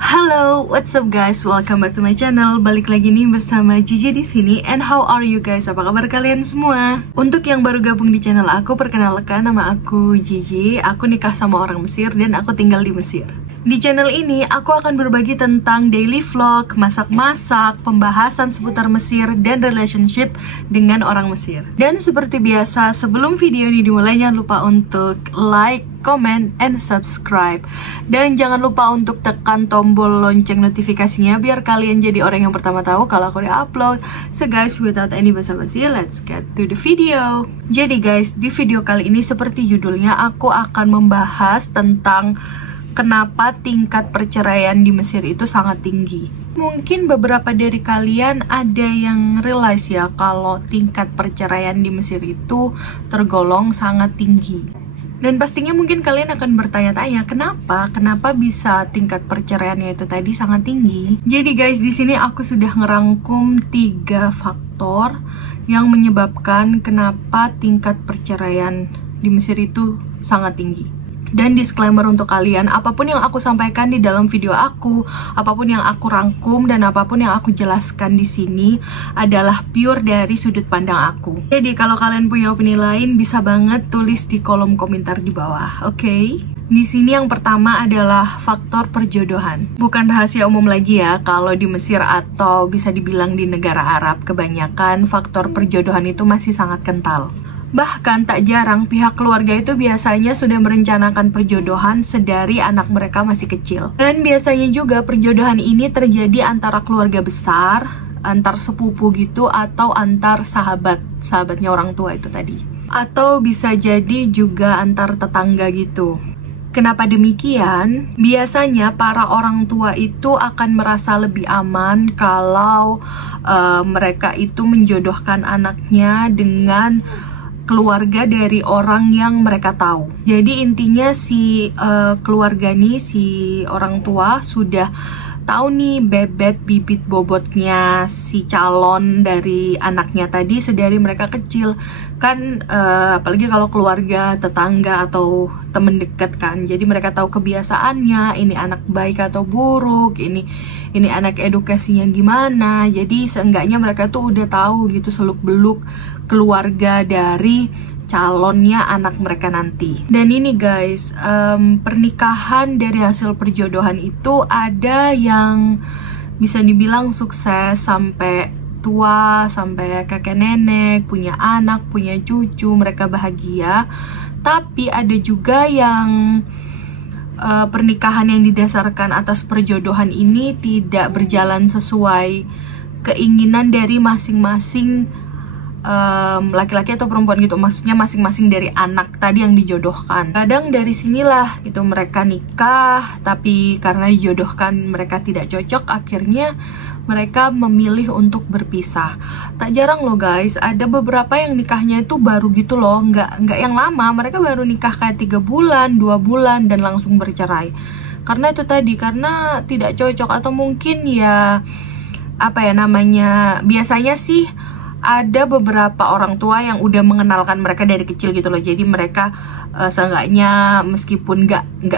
Halo, what's up guys? Welcome back to my channel. Balik lagi nih bersama Gigi di sini. And how are you guys? Apa kabar kalian semua? Untuk yang baru gabung di channel aku, perkenalkan nama aku Gigi. Aku nikah sama orang Mesir dan aku tinggal di Mesir. Di channel ini, aku akan berbagi tentang daily vlog, masak-masak, pembahasan seputar Mesir, dan relationship dengan orang Mesir. Dan seperti biasa, sebelum video ini dimulai, jangan lupa untuk like, comment, and subscribe. Dan jangan lupa untuk tekan tombol lonceng notifikasinya, biar kalian jadi orang yang pertama tahu kalau aku udah upload. So guys, without any basa-basi, let's get to the video. Jadi guys, di video kali ini seperti judulnya, aku akan membahas tentang kenapa tingkat perceraian di Mesir itu sangat tinggi. Mungkin beberapa dari kalian ada yang realize ya kalau tingkat perceraian di Mesir itu tergolong sangat tinggi. Dan pastinya mungkin kalian akan bertanya-tanya kenapa bisa tingkat perceraiannya itu tadi sangat tinggi. Jadi guys, di sini aku sudah ngerangkum 3 faktor yang menyebabkan kenapa tingkat perceraian di Mesir itu sangat tinggi. Dan disclaimer untuk kalian, apapun yang aku sampaikan di dalam video aku, apapun yang aku rangkum dan apapun yang aku jelaskan di sini adalah pure dari sudut pandang aku. Jadi kalau kalian punya opini lain, bisa banget tulis di kolom komentar di bawah, oke? Di sini yang pertama adalah faktor perjodohan. Bukan rahasia umum lagi ya, kalau di Mesir atau bisa dibilang di negara Arab, kebanyakan faktor perjodohan itu masih sangat kental. Bahkan tak jarang pihak keluarga itu biasanya sudah merencanakan perjodohan sedari anak mereka masih kecil. Dan biasanya juga perjodohan ini terjadi antara keluarga besar, antar sepupu gitu, atau antar sahabatnya orang tua itu tadi. Atau bisa jadi juga antar tetangga gitu. Kenapa demikian? Biasanya para orang tua itu akan merasa lebih aman kalau mereka itu menjodohkan anaknya dengan keluarga dari orang yang mereka tahu. Jadi intinya si keluarga nih, si orang tua sudah tahu nih bebet bibit bobotnya si calon dari anaknya tadi sedari mereka kecil. Kan apalagi kalau keluarga, tetangga, atau temen deket kan. Jadi mereka tahu kebiasaannya, ini anak baik atau buruk, ini anak edukasinya gimana. Jadi seenggaknya mereka tuh udah tahu gitu seluk-beluk keluarga dari calonnya anak mereka nanti. Dan ini guys, pernikahan dari hasil perjodohan itu ada yang bisa dibilang sukses sampai tua, sampai kakek nenek, punya anak, punya cucu, mereka bahagia. Tapi ada juga yang pernikahan yang didasarkan atas perjodohan ini tidak berjalan sesuai keinginan dari masing-masing laki-laki atau perempuan gitu, maksudnya masing-masing dari anak tadi yang dijodohkan. Kadang dari sinilah gitu mereka nikah, tapi karena dijodohkan mereka tidak cocok, akhirnya mereka memilih untuk berpisah. Tak jarang loh guys, ada beberapa yang nikahnya itu baru gitu loh, nggak yang lama, mereka baru nikah kayak 3 bulan, 2 bulan dan langsung bercerai. Karena itu tadi, karena tidak cocok, atau mungkin ya apa ya namanya, biasanya sih ada beberapa orang tua yang udah mengenalkan mereka dari kecil gitu loh. Jadi mereka seenggaknya meskipun nggak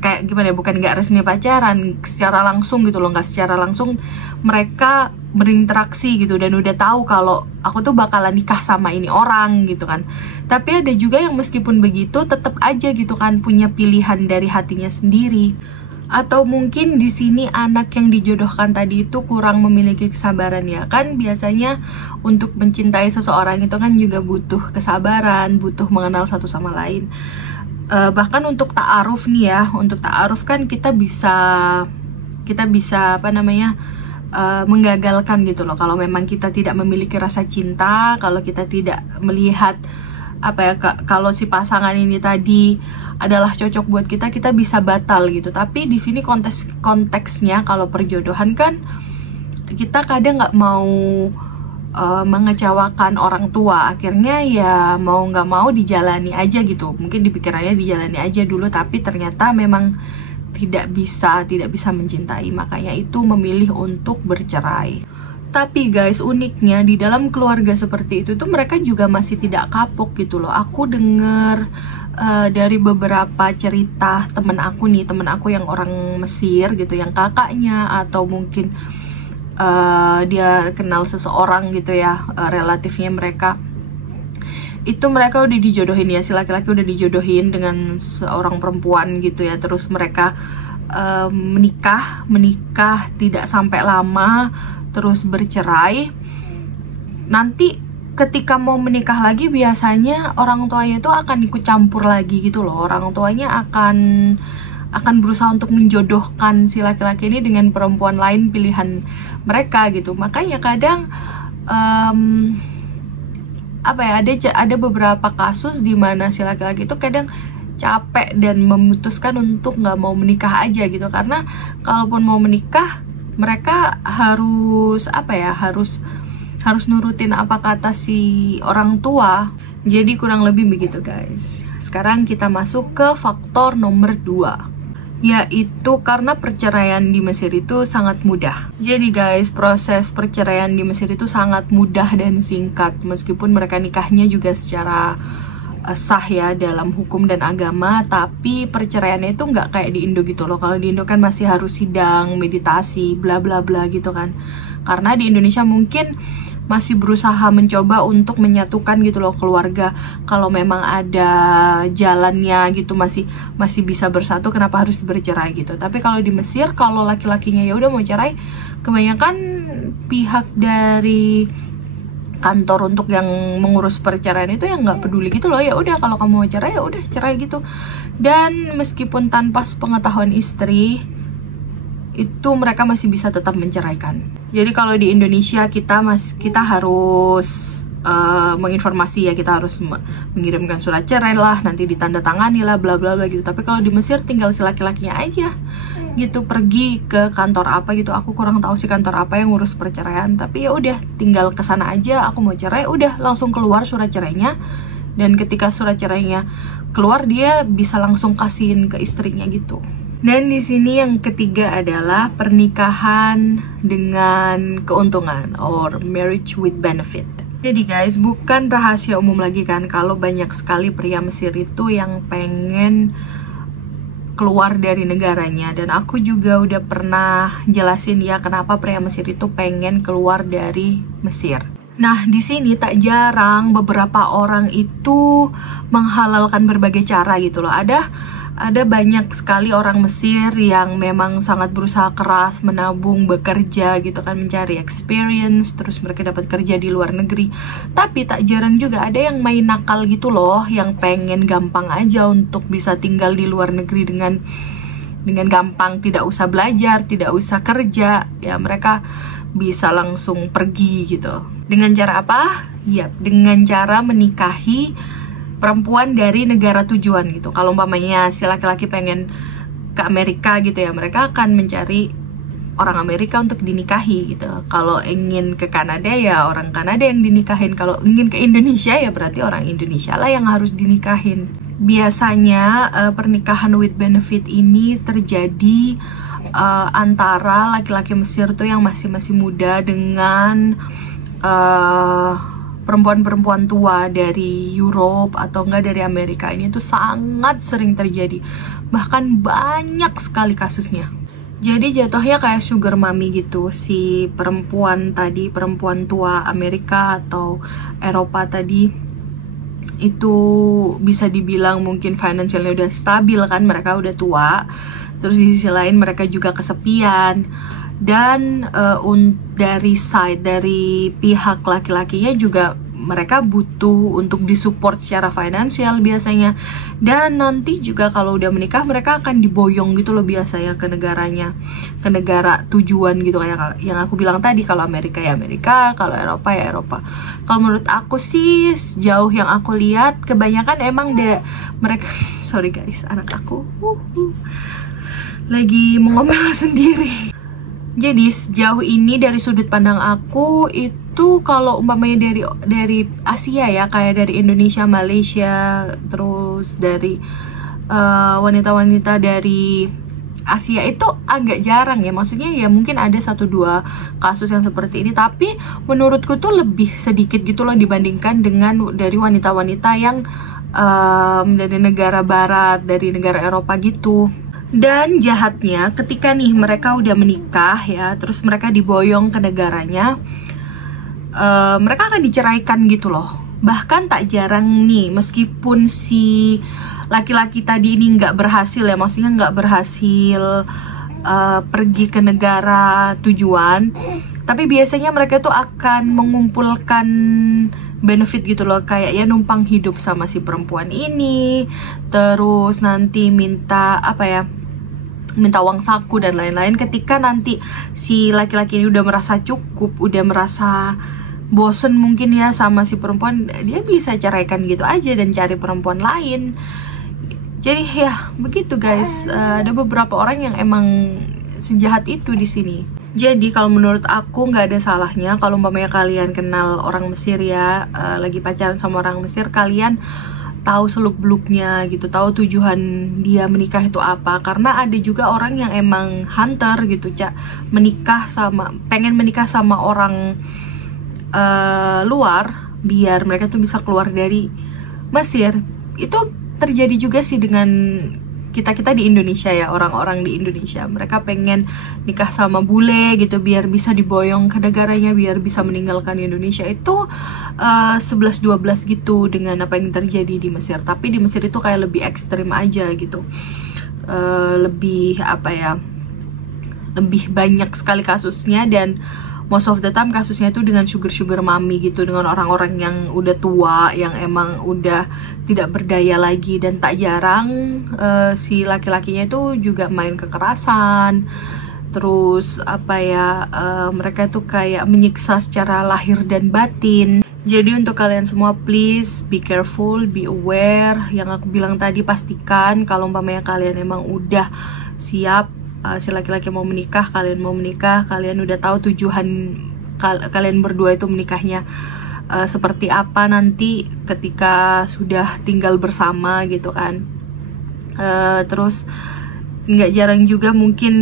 kayak gimana ya, bukan nggak resmi pacaran secara langsung gitu loh, nggak secara langsung, mereka berinteraksi gitu dan udah tahu kalau aku tuh bakalan nikah sama ini orang gitu kan. Tapi ada juga yang meskipun begitu tetap aja gitu kan punya pilihan dari hatinya sendiri. Atau mungkin di sini anak yang dijodohkan tadi itu kurang memiliki kesabaran ya. Kan biasanya untuk mencintai seseorang itu kan juga butuh kesabaran, butuh mengenal satu sama lain. Bahkan untuk ta'aruf nih ya, untuk ta'aruf kan kita bisa apa namanya, menggagalkan gitu loh. Kalau memang kita tidak memiliki rasa cinta, kalau kita tidak melihat apa ya, kalau si pasangan ini tadi adalah cocok buat kita bisa batal gitu. Tapi di sini konteksnya kalau perjodohan kan kita kadang nggak mau mengecewakan orang tua, akhirnya ya mau nggak mau dijalani aja gitu. Mungkin dipikirannya dijalani aja dulu, tapi ternyata memang tidak bisa mencintai, makanya itu memilih untuk bercerai. Tapi guys, uniknya di dalam keluarga seperti itu tuh mereka juga masih tidak kapok gitu loh. Aku denger dari beberapa cerita temen aku yang orang Mesir gitu, yang kakaknya atau mungkin dia kenal seseorang gitu ya, relatifnya mereka udah dijodohin ya, si laki-laki udah dijodohin dengan seorang perempuan gitu ya, terus mereka menikah tidak sampai lama terus bercerai. Nanti ketika mau menikah lagi biasanya orang tuanya itu akan ikut campur lagi gitu loh. Orang tuanya akan berusaha untuk menjodohkan si laki-laki ini dengan perempuan lain pilihan mereka gitu. Makanya kadang ada beberapa kasus di mana si laki-laki itu kadang capek dan memutuskan untuk nggak mau menikah aja gitu, karena kalaupun mau menikah mereka harus harus nurutin apa kata si orang tua. Jadi kurang lebih begitu guys. Sekarang kita masuk ke faktor nomor 2, yaitu karena perceraian di Mesir itu sangat mudah. Jadi guys, proses perceraian di Mesir itu sangat mudah dan singkat, meskipun mereka nikahnya juga secara sah ya dalam hukum dan agama, tapi perceraiannya itu nggak kayak di Indo gitu loh. Kalau di Indo kan masih harus sidang, meditasi, bla bla bla gitu kan. Karena di Indonesia mungkin masih berusaha mencoba untuk menyatukan gitu loh keluarga. Kalau memang ada jalannya gitu, masih bisa bersatu, kenapa harus bercerai gitu. Tapi kalau di Mesir, kalau laki-lakinya ya udah mau cerai, kebanyakan pihak dari kantor untuk yang mengurus perceraian itu yang nggak peduli gitu loh. Ya udah, kalau kamu mau cerai ya udah cerai gitu. Dan meskipun tanpa sepengetahuan istri, itu mereka masih bisa tetap menceraikan. Jadi kalau di Indonesia kita harus menginformasi ya, kita harus mengirimkan surat cerai lah, nanti ditandatangani lah, bla bla bla gitu. Tapi kalau di Mesir tinggal si laki-lakinya aja gitu pergi ke kantor apa gitu. Aku kurang tahu sih kantor apa yang ngurus perceraian, tapi ya udah tinggal kesana aja, aku mau cerai, udah langsung keluar surat cerainya. Dan ketika surat cerainya keluar, dia bisa langsung kasihin ke istrinya gitu. Dan di sini yang ketiga adalah pernikahan dengan keuntungan, or marriage with benefit. Jadi guys, bukan rahasia umum lagi kan kalau banyak sekali pria Mesir itu yang pengen keluar dari negaranya. Dan aku juga udah pernah jelasin ya kenapa pria Mesir itu pengen keluar dari Mesir. Nah, di sini tak jarang beberapa orang itu menghalalkan berbagai cara gitu loh. Ada banyak sekali orang Mesir yang memang sangat berusaha keras menabung, bekerja gitu kan, mencari experience, terus mereka dapat kerja di luar negeri. Tapi tak jarang juga ada yang main nakal gitu loh, yang pengen gampang aja untuk bisa tinggal di luar negeri dengan gampang, tidak usah belajar, tidak usah kerja, ya mereka bisa langsung pergi gitu. Dengan cara apa? Ya, dengan cara menikahi perempuan dari negara tujuan gitu. Kalau umpamanya si laki-laki pengen ke Amerika gitu ya, mereka akan mencari orang Amerika untuk dinikahi gitu. Kalau ingin ke Kanada ya orang Kanada yang dinikahin. Kalau ingin ke Indonesia ya berarti orang Indonesia lah yang harus dinikahin. Biasanya pernikahan with benefit ini terjadi antara laki-laki Mesir tuh yang masih muda dengan perempuan-perempuan tua dari Europe atau enggak dari Amerika. Ini tuh sangat sering terjadi, bahkan banyak sekali kasusnya. Jadi jatuhnya kayak sugar mommy gitu. Si perempuan tua Amerika atau Eropa tadi itu bisa dibilang mungkin financialnya udah stabil kan, mereka udah tua. Terus di sisi lain mereka juga kesepian. Dan dari pihak laki-lakinya juga mereka butuh untuk disupport secara finansial biasanya. Dan nanti juga kalau udah menikah mereka akan diboyong gitu loh biasanya ke negaranya, ke negara tujuan gitu, kayak yang aku bilang tadi. Kalau Amerika ya Amerika, kalau Eropa ya Eropa. Kalau menurut aku sih sejauh yang aku lihat kebanyakan emang mereka sorry guys, anak aku lagi mengomel sendiri. Jadi sejauh ini dari sudut pandang aku itu kalau umpamanya dari Asia ya, kayak dari Indonesia, Malaysia, terus dari wanita-wanita dari Asia itu agak jarang ya. Maksudnya ya mungkin ada 1-2 kasus yang seperti ini, tapi menurutku tuh lebih sedikit gitu loh dibandingkan dengan dari wanita-wanita yang dari negara barat, dari negara Eropa gitu. Dan jahatnya ketika nih mereka udah menikah ya, terus mereka diboyong ke negaranya, mereka akan diceraikan gitu loh. Bahkan tak jarang nih, meskipun si laki-laki tadi ini nggak berhasil ya, maksudnya nggak berhasil pergi ke negara tujuan, tapi biasanya mereka tuh akan mengumpulkan benefit gitu loh, kayak ya numpang hidup sama si perempuan ini, terus nanti minta apa ya, minta uang saku dan lain-lain. Ketika nanti si laki-laki ini udah merasa cukup, udah merasa bosen mungkin ya sama si perempuan, dia bisa ceraikan gitu aja dan cari perempuan lain. Jadi ya begitu guys. Ada beberapa orang yang emang sejahat itu di sini. Jadi kalau menurut aku nggak ada salahnya kalau umpamanya kalian kenal orang Mesir ya, lagi pacaran sama orang Mesir, kalian tahu seluk-beluknya gitu, tahu tujuan dia menikah itu apa. Karena ada juga orang yang emang hunter gitu, pengen menikah sama orang luar biar mereka tuh bisa keluar dari Mesir. Itu terjadi juga sih dengan kita di Indonesia ya, orang-orang di Indonesia. Mereka pengen nikah sama bule gitu biar bisa diboyong ke negaranya, biar bisa meninggalkan Indonesia. Itu 11-12 gitu dengan apa yang terjadi di Mesir. Tapi di Mesir itu kayak lebih ekstrim aja gitu, lebih apa ya, lebih banyak sekali kasusnya. Dan most of the time kasusnya itu dengan sugar mommy gitu, dengan orang-orang yang udah tua, yang emang udah tidak berdaya lagi. Dan tak jarang si laki-lakinya itu juga main kekerasan. Terus apa ya, mereka itu kayak menyiksa secara lahir dan batin. Jadi untuk kalian semua, please be careful, be aware. Yang aku bilang tadi, pastikan kalau umpamanya kalian emang udah siap, si laki-laki mau menikah, kalian udah tahu tujuan kalian berdua itu menikahnya seperti apa nanti ketika sudah tinggal bersama gitu kan. Terus nggak jarang juga mungkin,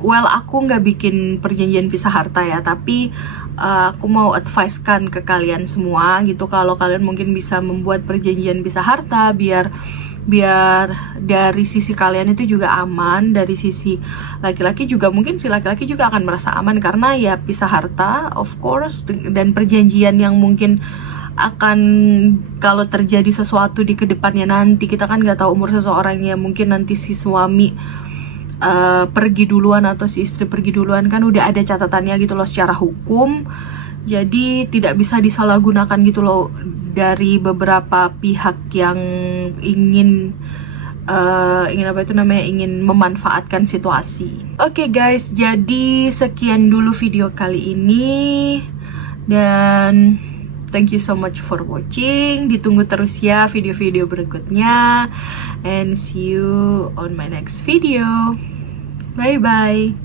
aku nggak bikin perjanjian pisah harta ya, tapi aku mau advice kan ke kalian semua gitu, kalau kalian mungkin bisa membuat perjanjian pisah harta biar dari sisi kalian itu juga aman, dari sisi laki-laki juga mungkin si laki-laki juga akan merasa aman, karena ya pisah harta of course, dan perjanjian yang mungkin akan kalau terjadi sesuatu di kedepannya nanti, kita kan nggak tahu umur seseorang ya, mungkin nanti si suami pergi duluan atau si istri pergi duluan, kan udah ada catatannya gitu loh secara hukum. Jadi tidak bisa disalahgunakan gitu loh dari beberapa pihak yang ingin ingin memanfaatkan situasi. Oke guys, jadi sekian dulu video kali ini, dan thank you so much for watching. Ditunggu terus ya video-video berikutnya, and see you on my next video. Bye bye.